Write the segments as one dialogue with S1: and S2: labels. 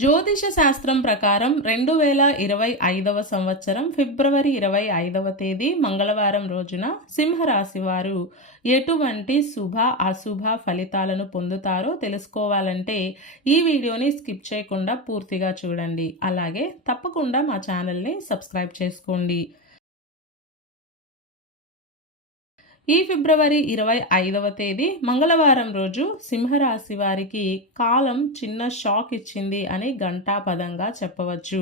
S1: జ్యోతిష శాస్త్రం ప్రకారం రెండు వేల ఇరవై ఐదవ సంవత్సరం ఫిబ్రవరి ఇరవై ఐదవ తేదీ మంగళవారం రోజున సింహరాశి వారు ఎటువంటి శుభ అశుభ ఫలితాలను పొందుతారో తెలుసుకోవాలంటే ఈ వీడియోని స్కిప్ చేయకుండా పూర్తిగా చూడండి. అలాగే తప్పకుండా మా ఛానల్ని సబ్స్క్రైబ్ చేసుకోండి. ఈ ఫిబ్రవరి ఇరవై ఐదవ తేదీ మంగళవారం రోజు సింహరాశి వారికి కాలం చిన్న షాక్ ఇచ్చింది అని ఘంటాపదంగా చెప్పవచ్చు.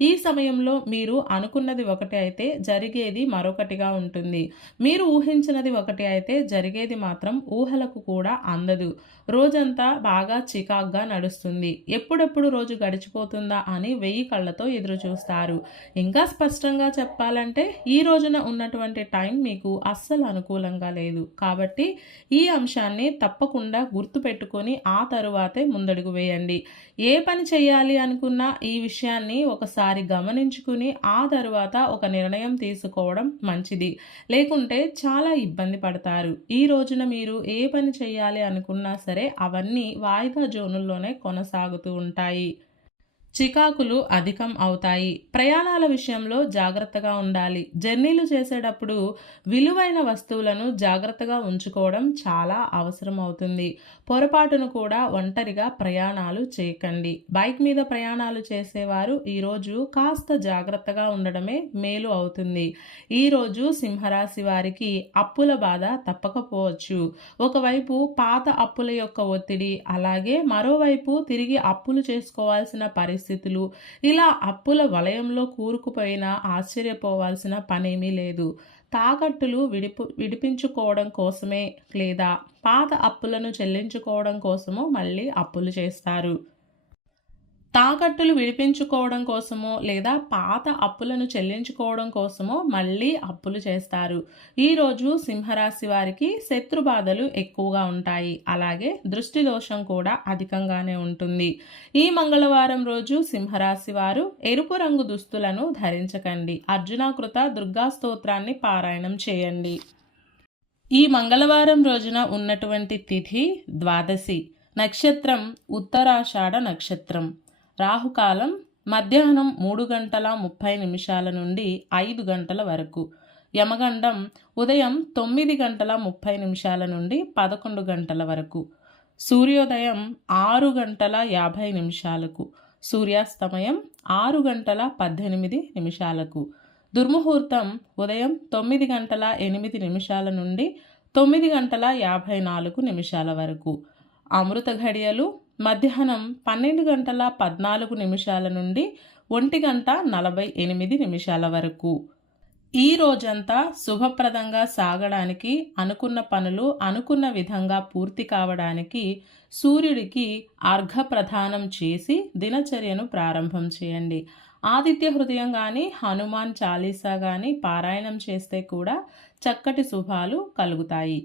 S1: ఈ సమయంలో మీరు అనుకున్నది ఒకటి అయితే జరిగేది మరొకటిగా ఉంటుంది. మీరు ఊహించినది ఒకటి అయితే జరిగేది మాత్రం ఊహలకు కూడా అందదు. రోజంతా బాగా చికాగ్గా నడుస్తుంది. ఎప్పుడెప్పుడు రోజు గడిచిపోతుందా అని వెయ్యి కళ్ళతో ఎదురు చూస్తారు ఇంకా స్పష్టంగా చెప్పాలంటే ఈ రోజున ఉన్నటువంటి టైం మీకు అస్సలు అనుకూలం అనుకూలంగా లేదు. కాబట్టి ఈ అంశాన్ని తప్పకుండా గుర్తుపెట్టుకొని ఆ తరువాతే ముందడుగు వేయండి. ఏ పని చేయాలి అనుకున్నా ఈ విషయాన్ని ఒకసారి గమనించుకుని ఆ తరువాత ఒక నిర్ణయం తీసుకోవడం మంచిది. లేకుంటే చాలా ఇబ్బంది పడతారు. ఈ రోజున మీరు ఏ పని చేయాలి అనుకున్నా సరే అవన్నీ వాయిదా జోనుల్లోనే కొనసాగుతూ ఉంటాయి. చికాకులు అధికం అవుతాయి. ప్రయాణాల విషయంలో జాగ్రత్తగా ఉండాలి. జర్నీలు చేసేటప్పుడు విలువైన వస్తువులను జాగ్రత్తగా ఉంచుకోవడం చాలా అవసరం అవుతుంది పొరపాటును కూడా ఒంటరిగా ప్రయాణాలు చేయకండి. బైక్ మీద ప్రయాణాలు చేసేవారు ఈరోజు కాస్త జాగ్రత్తగా ఉండడమే మేలు అవుతుంది. ఈరోజు సింహరాశి వారికి అప్పుల బాధ తప్పకపోవచ్చు. ఒకవైపు పాత అప్పుల యొక్క ఒత్తిడి అలాగే మరోవైపు తిరిగి అప్పులు చేసుకోవాల్సిన పరిస్థితి పరిస్థితులు. ఇలా అప్పుల వలయంలో కూరుకుపోయినా ఆశ్చర్యపోవాల్సిన పనేమీ లేదు. తాకట్టులు విడిపు విడిపించుకోవడం కోసమే లేదా పాత అప్పులను చెల్లించుకోవడం కోసమో మళ్ళీ అప్పులు చేస్తారు. తాకట్టులు విడిపించుకోవడం కోసమో లేదా పాత అప్పులను చెల్లించుకోవడం కోసమో మళ్ళీ అప్పులు చేస్తారు. ఈరోజు సింహరాశి వారికి శత్రు బాధలు ఎక్కువగా ఉంటాయి. అలాగే దృష్టి దోషం కూడా అధికంగానే ఉంటుంది. ఈ మంగళవారం రోజు సింహరాశి వారు ఎరుపు రంగు దుస్తులను ధరించకండి. అర్జునాకృత దుర్గా స్తోత్రాన్ని పారాయణం చేయండి. ఈ మంగళవారం రోజున ఉన్నటువంటి తిథి ద్వాదశి. నక్షత్రం ఉత్తరాషాఢ నక్షత్రం. రాహుకాలం మధ్యాహ్నం మూడు గంటల ముప్పై నిమిషాల నుండి ఐదు గంటల వరకు. యమగండం ఉదయం తొమ్మిది గంటల ముప్పై నిమిషాల నుండి పదకొండు గంటల వరకు. సూర్యోదయం ఆరు గంటల యాభై నిమిషాలకు. సూర్యాస్తమయం ఆరు గంటల పద్దెనిమిది నిమిషాలకు. దుర్ముహూర్తం ఉదయం తొమ్మిది గంటల ఎనిమిది నిమిషాల నుండి తొమ్మిది గంటల యాభై నాలుగు నిమిషాల వరకు. అమృత ఘడియలు మధ్యాహ్నం పన్నెండు గంటల పద్నాలుగు నిమిషాల నుండి ఒంటి గంట నలభై ఎనిమిది నిమిషాల వరకు. ఈ రోజంతా శుభప్రదంగా సాగడానికి అనుకున్న పనులు అనుకున్న విధంగా పూర్తి కావడానికి సూర్యుడికి అర్ఘప్రధానం చేసి దినచర్యను ప్రారంభం చేయండి. ఆదిత్య హృదయం కానీ హనుమాన్ చాలీసా కానీ పారాయణం చేస్తే కూడా చక్కటి శుభాలు కలుగుతాయి.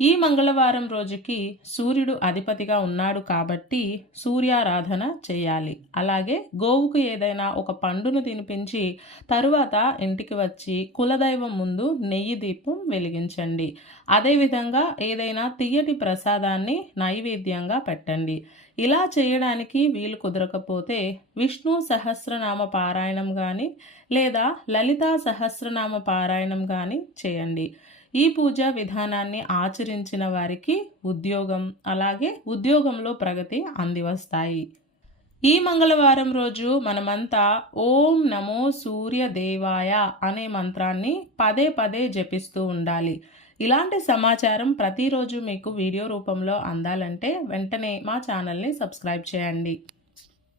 S1: ఈ మంగళవారం రోజుకి సూర్యుడు అధిపతిగా ఉన్నాడు కాబట్టి సూర్యారాధన చేయాలి. అలాగే గోవుకు ఏదైనా ఒక పండును తినిపించి తరువాత ఇంటికి వచ్చి కులదైవం ముందు నెయ్యి దీపం వెలిగించండి. అదేవిధంగా ఏదైనా తీయటి ప్రసాదాన్ని నైవేద్యంగా పెట్టండి. ఇలా చేయడానికి వీలు కుదరకపోతే విష్ణు సహస్రనామ పారాయణం కానీ లేదా లలితా సహస్రనామ పారాయణం కానీ చేయండి. ఈ పూజా విధానాన్ని ఆచరించిన వారికి ఉద్యోగం అలాగే ఉద్యోగంలో ప్రగతి అందివస్తాయి. ఈ మంగళవారం రోజు మనమంతా ఓం నమో సూర్య దేవాయ అనే మంత్రాన్ని పదే పదే జపిస్తూ ఉండాలి. ఇలాంటి సమాచారం ప్రతిరోజు మీకు వీడియో రూపంలో అందాలంటే వెంటనే మా ఛానల్ని సబ్స్క్రైబ్ చేయండి.